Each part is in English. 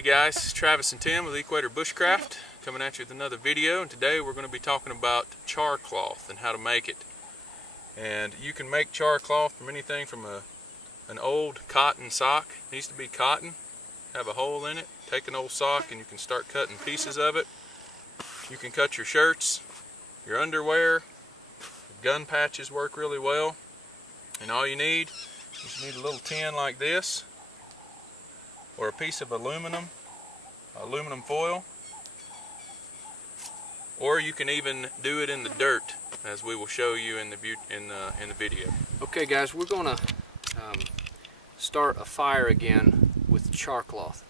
Hey guys, it's Travis and Tim with Equator Bushcraft coming at you with another video, and today we're going to be talking about char cloth and how to make it. And you can make char cloth from anything from an old cotton sock. It needs to be cotton, have a hole in it. Take an old sock and you can start cutting pieces of it. You can cut your shirts, your underwear, gun patches work really well. And all you need is a little tin like this, or a piece of aluminum foil, or you can even do it in the dirt, as we will show you in the video. Okay guys, we're going to start a fire again with char cloth,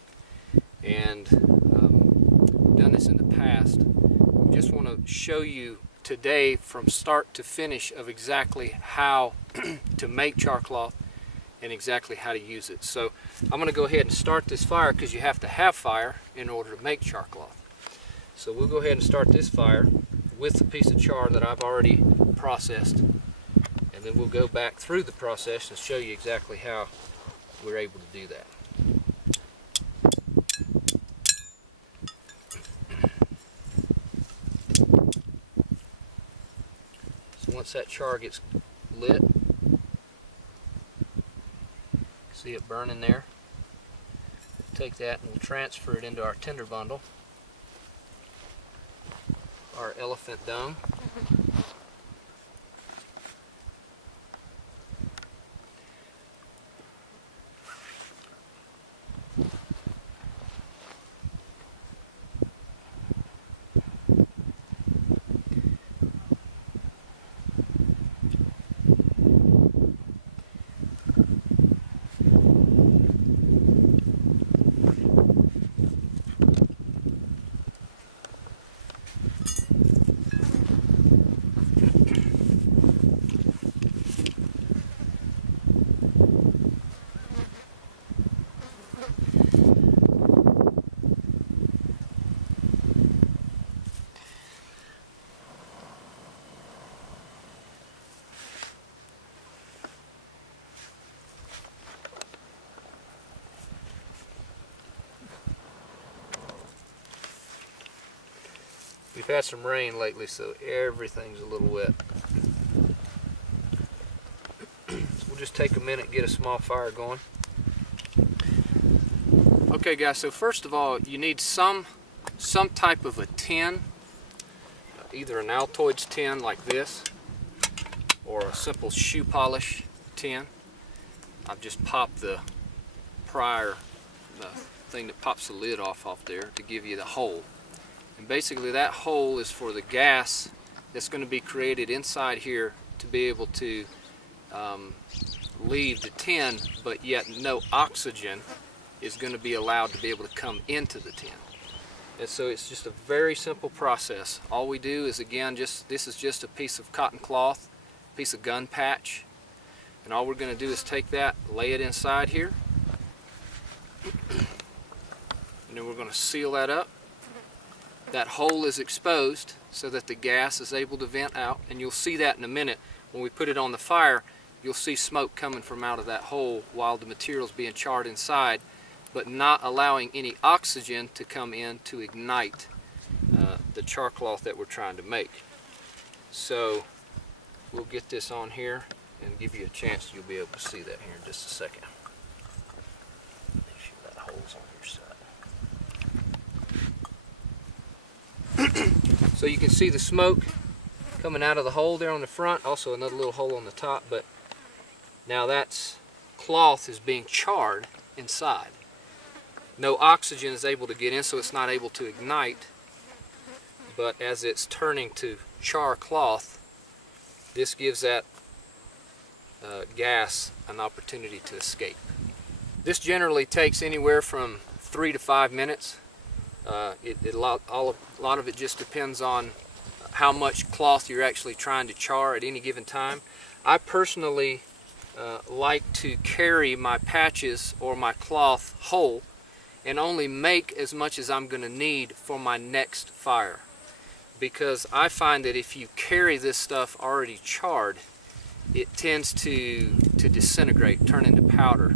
and we've done this in the past. We just want to show you today from start to finish of exactly how to make char cloth and exactly how to use it. So I'm going to go ahead and start this fire, because you have to have fire in order to make char cloth. So we'll go ahead and start this fire with the piece of char that I've already processed, and then we'll go back through the process and show you exactly how we're able to do that. So once that char gets lit, see it burning there, take that and we'll transfer it into our tinder bundle, our elephant dung. We've had some rain lately, so everything's a little wet. So we'll just take a minute and get a small fire going. Okay guys, so first of all, you need some type of a tin, either an Altoids tin like this, or a simple shoe polish tin. I've just popped the prior thing that pops the lid off there to give you the hole. And basically that hole is for the gas that's going to be created inside here to be able to leave the tin, but yet no oxygen is going to be allowed to be able to come into the tin. And so it's just a very simple process. All we do is, again, this is just a piece of cotton cloth, a piece of gun patch, and all we're going to do is take that, lay it inside here, and then we're going to seal that up. That hole is exposed so that the gas is able to vent out, and you'll see that in a minute. When we put it on the fire, you'll see smoke coming from out of that hole while the material's being charred inside, but not allowing any oxygen to come in to ignite the char cloth that we're trying to make. So we'll get this on here and give you a chance. You'll be able to see that here in just a second. Make sure that hole's on your side. So you can see the smoke coming out of the hole there on the front, also another little hole on the top, but now that cloth is being charred inside. No oxygen is able to get in, so it's not able to ignite, but as it's turning to char cloth, this gives that gas an opportunity to escape. This generally takes anywhere from 3 to 5 minutes. A lot of it just depends on how much cloth you're actually trying to char at any given time. I personally like to carry my patches or my cloth whole and only make as much as I'm going to need for my next fire, because I find that if you carry this stuff already charred, it tends to disintegrate, turn into powder,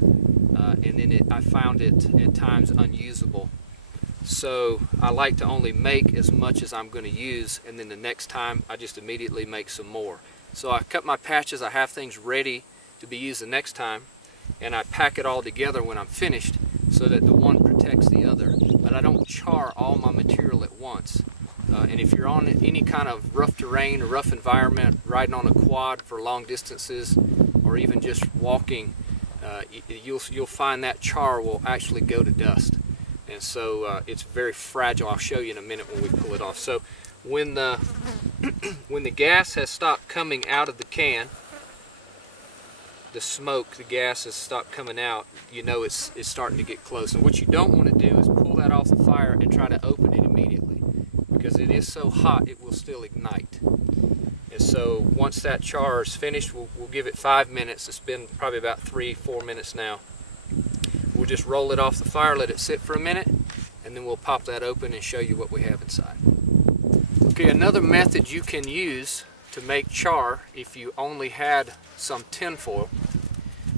and then I found it at times unusable So I like to only make as much as I'm going to use, and then the next time I just immediately make some more. So I cut my patches, I have things ready to be used the next time, and I pack it all together when I'm finished so that the one protects the other. But I don't char all my material at once. And if you're on any kind of rough terrain or rough environment, riding on a quad for long distances, or even just walking, you'll find that char will actually go to dust. And so it's very fragile. I'll show you in a minute when we pull it off. So when the when the gas has stopped coming out of the can, the smoke, the gas has stopped coming out, you know it's starting to get close. And what you don't want to do is pull that off the fire and try to open it immediately, because it is so hot it will still ignite. And so once that char is finished, we'll give it 5 minutes. It's been probably about 3-4 minutes now. We'll just roll it off the fire, let it sit for a minute, and then we'll pop that open and show you what we have inside. Okay, another method you can use to make char, if you only had some tin foil,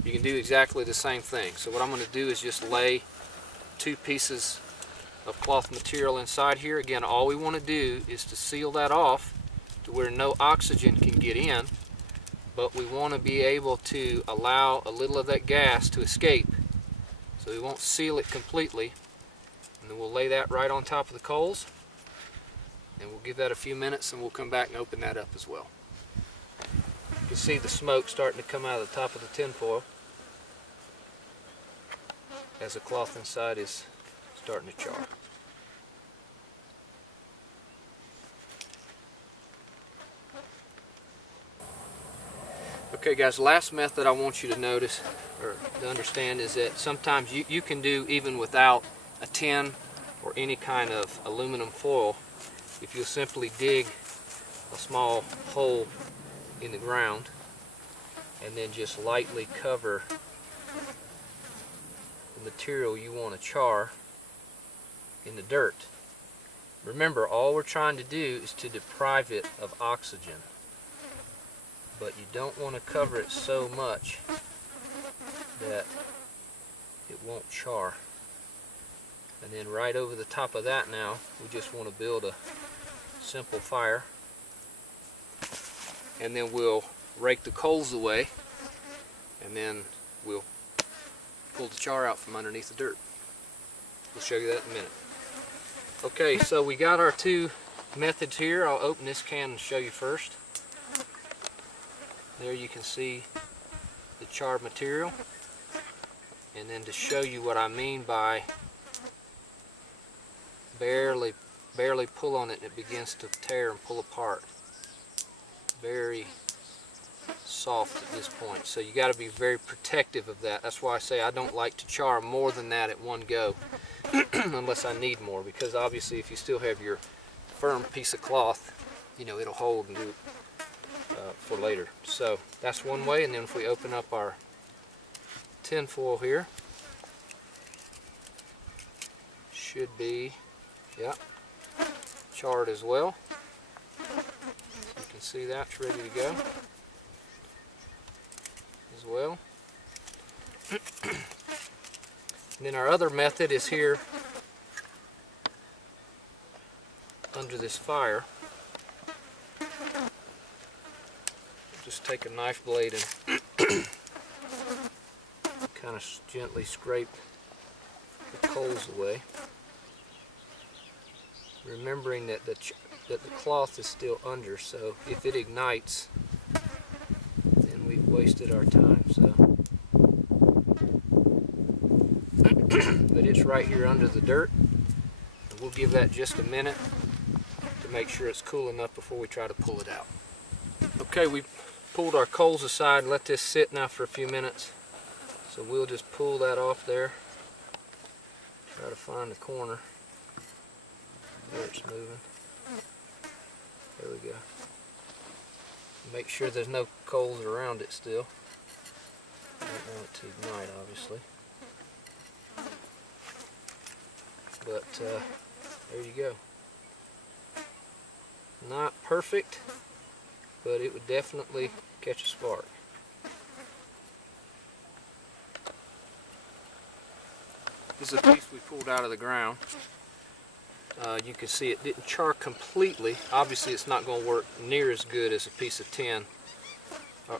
you can do exactly the same thing. So what I'm going to do is just lay 2 pieces of cloth material inside here. Again, all we want to do is to seal that off to where no oxygen can get in, but we want to be able to allow a little of that gas to escape. So we won't seal it completely, and then we'll lay that right on top of the coals, and we'll give that a few minutes, and we'll come back and open that up as well. You can see the smoke starting to come out of the top of the tin foil as the cloth inside is starting to char. Okay guys, last method I want you to notice or to understand is that sometimes you can do even without a tin or any kind of aluminum foil if you'll simply dig a small hole in the ground and then just lightly cover the material you want to char in the dirt. Remember, all we're trying to do is to deprive it of oxygen, but you don't want to cover it so much that it won't char. And then right over the top of that now, we just want to build a simple fire, and then we'll rake the coals away, and then we'll pull the char out from underneath the dirt. We'll show you that in a minute. Okay, so we got our 2 methods here. I'll open this can and show you first. There you can see the charred material, and then to show you what I mean by barely pull on it and it begins to tear and pull apart. Very soft at this point, so you got to be very protective of that. That's why I say I don't like to char more than that at one go unless I need more, because obviously if you still have your firm piece of cloth, you know, it'll hold and do for later. So that's one way. And then if we open up our tin foil here, should be, yeah, charred as well. You can see that's ready to go as well. And then our other method is here under this fire. Just take a knife blade and kind of gently scrape the coals away, remembering that the cloth is still under, so if it ignites, then we've wasted our time. So, but it's right here under the dirt, and we'll give that just a minute to make sure it's cool enough before we try to pull it out. Okay, we pulled our coals aside and let this sit now for a few minutes. So we'll just pull that off there. Try to find the corner where it's moving. There we go. Make sure there's no coals around it still. Don't want it to ignite, obviously. But there you go. Not perfect, but it would definitely catch a spark. This is a piece we pulled out of the ground. you can see it didn't char completely. Obviously it's not going to work near as good as a piece of tin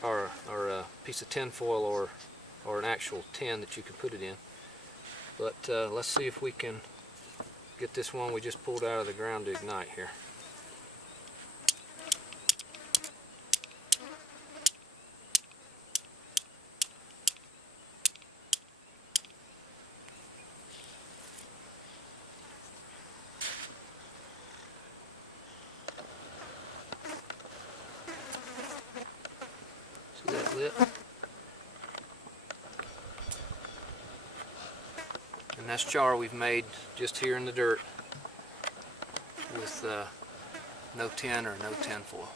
or a piece of tin foil or an actual tin that you can put it in. But let's see if we can get this one we just pulled out of the ground to ignite here. See that lit? And that's char we've made just here in the dirt with no tin or no tin foil.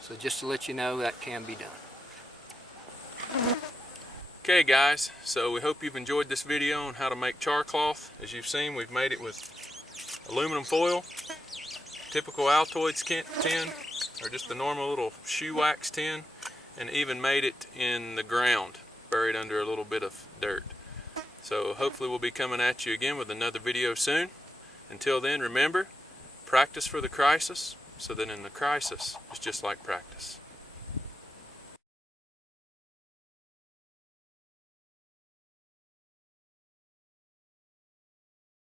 So just to let you know, that can be done. Okay guys, so we hope you've enjoyed this video on how to make char cloth. As you've seen, we've made it with aluminum foil, typical Altoids tin, or just the normal little shoe wax tin, and even made it in the ground, buried under a little bit of dirt. So hopefully we'll be coming at you again with another video soon. Until then, remember, practice for the crisis, so that in the crisis, it's just like practice.